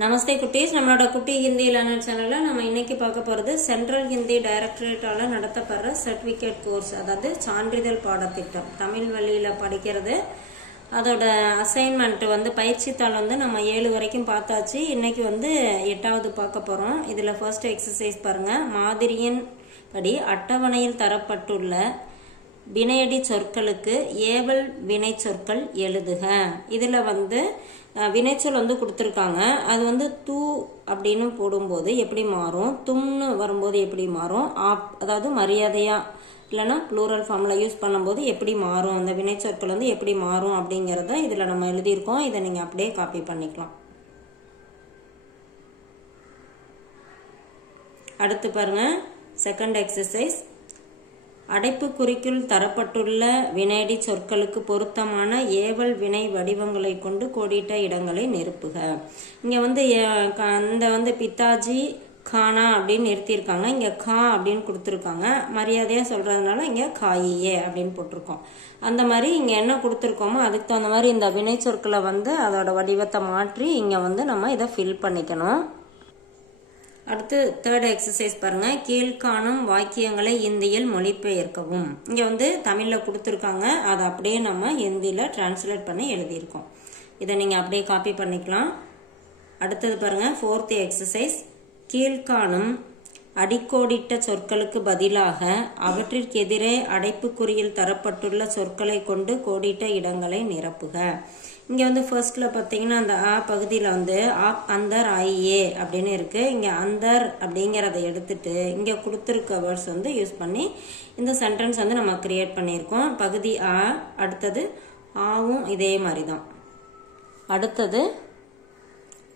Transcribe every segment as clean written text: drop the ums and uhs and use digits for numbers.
நமஸ்தே குட்டீஸ், நம்மளோட குட்டி ஹிந்தி லேர்னர் சேனல்ல நம்ம இன்னைக்கு பார்க்க போறது சென்ட்ரல் ஹிந்தி டைரக்டரேட்டால நடத்தப்படுற சர்டிபிகேட் கோர்ஸ், அதாவது சான்றிதழ் பாடத்திட்டம். தமிழ் வழியில படிக்கிறது. அதோட அசைன்மெண்ட் பயிற்சித்தாள் நம்ம 7 வரைக்கும் பார்த்தாச்சு. இன்னைக்கு 8வது பார்க்க போறோம். இதுல ஃபர்ஸ்ட் எக்ஸசைஸ் பாருங்க. மாதிரியின் படி அட்டவணையில் தரப்பட்டுள்ள வினையடி சொற்களுக்கு ஏவல் வினை சொற்கள் எழுதுக. இதுல வினைச்சொல் கொடுத்திருக்காங்க. அது தூ அப்படின்னு போடும்போது எப்படி மாறும், தும்னு வரும்போது எப்படி மாறும், அதாவது மரியாதையா இல்லைன்னா ப்ளூரல் ஃபார்ம்ல யூஸ் பண்ணும்போது எப்படி மாறும், அந்த வினைச்சொற்கள் எப்படி மாறும் அப்படிங்கறத இதுல நம்ம எழுதியிருக்கோம். இதை நீங்க அப்படியே காப்பி பண்ணிக்கலாம். அடுத்து பாருங்க, செகண்ட் எக்ஸசைஸ். அடைப்புக்குறிக்குள் தரப்பட்டுள்ள வினையடி சொற்களுக்கு பொருத்தமான ஏவல் வினை வடிவங்களை கொண்டு கோடிட்ட இடங்களை நிரப்புக. இங்க இந்த பிதாஜி கானா அப்படின்னு நிறுத்தியிருக்காங்க. இங்க கா அப்படின்னு கொடுத்துருக்காங்க. மரியாதையா சொல்றதுனால இங்க காயே அப்படின்னு போட்டிருக்கோம். அந்த மாதிரி இங்க என்ன கொடுத்துருக்கோமோ அதுக்கு தகுந்த மாதிரி இந்த வினை சொற்களை அதோட வடிவத்தை மாற்றி இங்க நம்ம இதை ஃபில் பண்ணிக்கணும். அடுத்து தேர்ட் எக்ஸசைஸ் பாருங்க. கீழ்காணும் வாக்கியங்களை இந்தியில் மொழிபெயர்க்கவும். இங்க தமிழ்ல கொடுத்துருக்காங்க. அதை அப்படியே நம்ம ஹிந்தியில டிரான்ஸ்லேட் பண்ணி எழுதியிருக்கோம். இதை நீங்க அப்படியே காப்பி பண்ணிக்கலாம். அடுத்தது பாருங்க, ஃபோர்த் எக்ஸசைஸ். கீழ்காணும் அடிக்கோடிட்ட சொற்களுக்கு பதிலாக அவற்றிற்கு எதிரே அடைப்புக்குறியில் தரப்பட்டுள்ள சொற்களை கொண்டு கோடிட்ட இடங்களை நிரப்புக. இங்க ஃபர்ஸ்ட்ல பாத்தீங்கன்னா அந்த ஆ பகுதியில அந்தர் ஐஏ அப்படின்னு இருக்கு. இங்க அந்தர் அப்படிங்கறத எடுத்துட்டு இங்க கொடுத்திருக்க வேர்ட்ஸ் யூஸ் பண்ணி இந்த சென்டென்ஸ் நம்ம கிரியேட் பண்ணியிருக்கோம். பகுதி ஆ, அடுத்தது ஆவும் இதே மாதிரிதான். அடுத்தது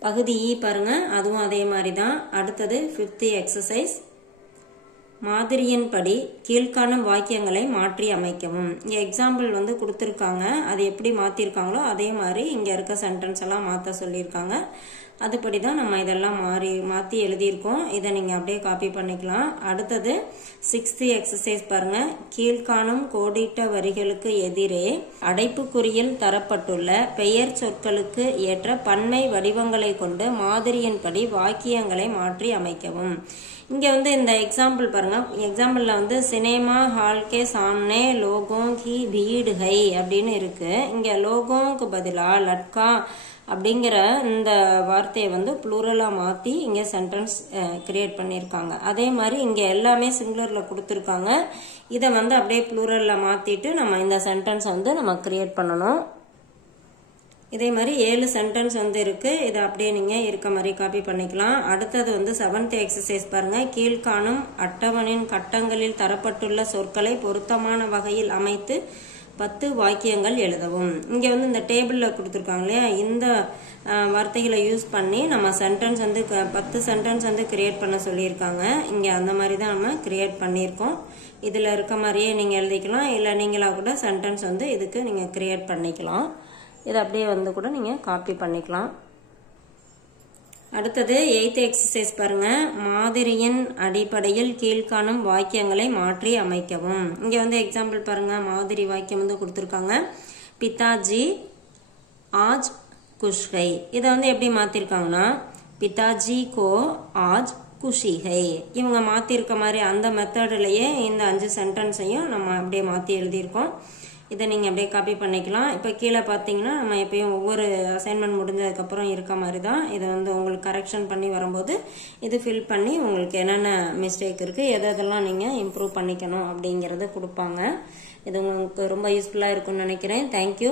பகுதி ஈ பாருங்க, அதுவும் அதே மாதிரிதான். அடுத்தது 5th எக்ஸசைஸ். மாதிரியின் படி கீழ்காணும் வாக்கியங்களை மாற்றி அமைக்கவும். இங்க எக்ஸாம்பிள் கொடுத்திருக்காங்க. அது எப்படி மாத்திருக்காங்களோ அதே மாதிரி இங்க இருக்க சென்டென்ஸ் எல்லாம் மாத்த சொல்லியிருக்காங்க. அதுபடிதான் நம்ம இதெல்லாம் மாத்தி எழுதியிருக்கோம். இதை நீங்க அப்படியே காப்பி பண்ணிக்கலாம். அடுத்தது 6th எக்ஸசைஸ் பாருங்க. கீழ்காணும் கோடிட்ட வரிகளுக்கு எதிரே அடைப்புக்குறியில் தரப்பட்டுள்ள பெயர் சொற்களுக்கு ஏற்ற பன்மை வடிவங்களை கொண்டு மாதிரியின்படி வாக்கியங்களை மாற்றி அமைக்கவும். இங்க இந்த எக்ஸாம்பிள் பாருங்க. எக்ஸாம்பிள்ல சினேமா ஹால் கே சாம்னே லோகோ கி பீட் ஹை அப்படின்னு இருக்கு. இங்க லோகோக்கு பதிலா லட்கா அப்படிங்கிற இந்த வார்த்தையை ப்ளூரலா மாத்தி இங்க சென்டென்ஸ் கிரியேட் பண்ணிருக்காங்க. அதே மாதிரி இங்க எல்லாமே சிங்குலர்ல கொடுத்திருக்காங்க. இதை அப்படியே ப்ளூரல்ல மாத்திட்டு நம்ம இந்த சென்டென்ஸ் நம்ம கிரியேட் பண்ணணும். இதே மாதிரி 7 சென்டென்ஸ் இருக்கு. இதை அப்படியே நீங்க இருக்க மாதிரி காப்பி பண்ணிக்கலாம். அடுத்தது 7th எக்ஸசைஸ் பாருங்க. கீழ்காணும் அட்டவணையின் கட்டங்களில் தரப்பட்டுள்ள சொற்களை பொருத்தமான வகையில் அமைத்து 10 வாக்கியங்கள் எழுதவும். இங்க இந்த டேபிள்ல கொடுத்துருக்காங்க இல்லையா, இந்த வார்த்தைகளை யூஸ் பண்ணி நம்ம சென்டென்ஸ் 10 சென்டென்ஸ் கிரியேட் பண்ண சொல்லியிருக்காங்க. இங்க அந்த மாதிரி தான் நம்ம கிரியேட் பண்ணியிருக்கோம். இதுல இருக்க மாதிரியே நீங்க எழுதிக்கலாம். இல்ல நீங்களா கூட சென்டென்ஸ் இதுக்கு நீங்க கிரியேட் பண்ணிக்கலாம். இதை அப்படியே கூட நீங்க காப்பி பண்ணிக்கலாம். அடுத்தது 8th எக்ஸசைஸ் பாருங்க. மாதிரியின் அடிப்படையில் கீழ்காணும் வாக்கியங்களை மாற்றி அமைக்கவும். இங்க எக்ஸாம்பிள் பாருங்க. மாதிரி வாக்கியம் கொடுத்திருக்காங்க. பிதாஜி ஆஜ் குஷ் ஹை. இதை எப்படி மாத்திருக்காங்கன்னா பிதாஜி கோ ஆஜ் குஷி ஹை. இவங்க மாத்திருக்க மாதிரி அந்த மெத்தட்லயே இந்த 5 சென்டென்ஸையும் நம்ம அப்படியே மாத்தி எழுதியிருக்கோம். இதை நீங்க அப்படியே காப்பி பண்ணிக்கலாம். இப்ப கீழே பாத்தீங்கன்னா நம்ம எப்பயும் ஒவ்வொரு அசைன்மெண்ட் முடிஞ்சதுக்கு அப்புறம் இருக்க மாதிரி தான் இதை உங்களுக்கு கரெக்ஷன் பண்ணி வரும்போது இது ஃபில் பண்ணி உங்களுக்கு என்னென்ன மிஸ்டேக் இருக்கு, எதெல்லாம் நீங்க இம்ப்ரூவ் பண்ணிக்கணும் அப்படிங்கறத கொடுப்பாங்க. இது உங்களுக்கு ரொம்ப யூஸ்ஃபுல்லா இருக்கும்னு நினைக்கிறேன். தேங்க்யூ.